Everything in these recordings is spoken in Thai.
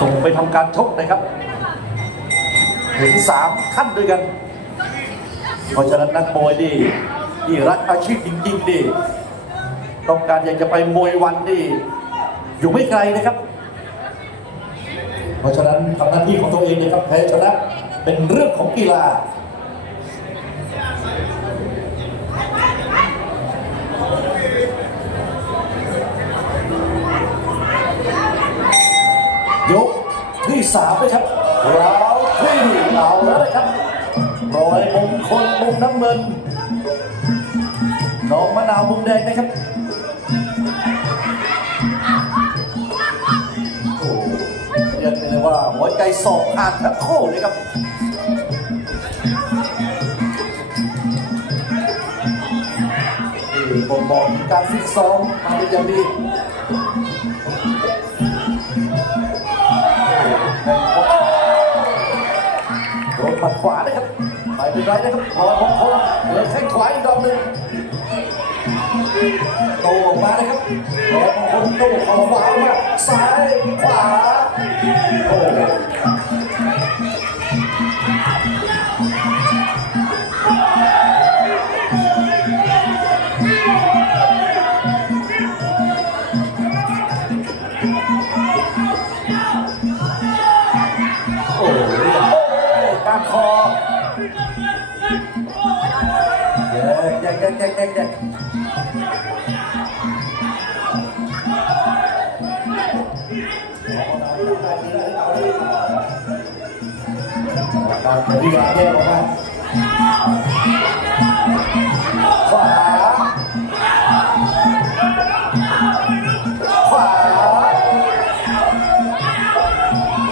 ส่งไปทำการชกนะครับ ถึงสามขั้นด้วยกัน เพราะฉะนั้นนักมวยดีที่รักอาชีพจริงๆดีต้องการอยากจะไปมวยวันดีอยู่ไม่ไกลนะครับ เพราะฉะนั้นทำหน้าที่ของตัวเองนะครับแพ้ชนะเป็นเรื่องของกีฬา ยกที่สามนะครับราวที่เอาแล้วนะครับรอยมงคลมุมน้ำเงินน้องมะนาวมุมแดงนะครับโอ้เรียกได้เลยว่าหัวใจสอบขาดทั้งคู่เลยครับนี่บ่งบอกการฟิตซ้อมมาเป็นอย่างดี โดนปัดขวานะครับไปเป็นไรนะครับรอยมงคลเหลือแข้งขวาอีกดอกหนึ่งโตออกมานะครับรอมงคลโตเข่าขวามาซ้ายขวาโอ้โอ้ แยกแยกแยกแยกแยกแยกการที่แยกออกมาขวาขวา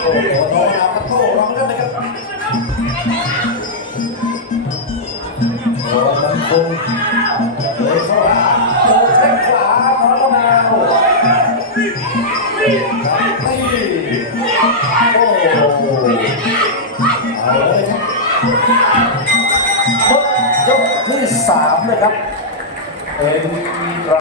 โอ้โหน้องน้ำมันโต้ร้องกันนะครับ คงเลยเข้าหาโดนแข้งขวาน้องมะนาวตีโอ้โหเอาเลยครับหมดยกที่สามเลยครับเป็น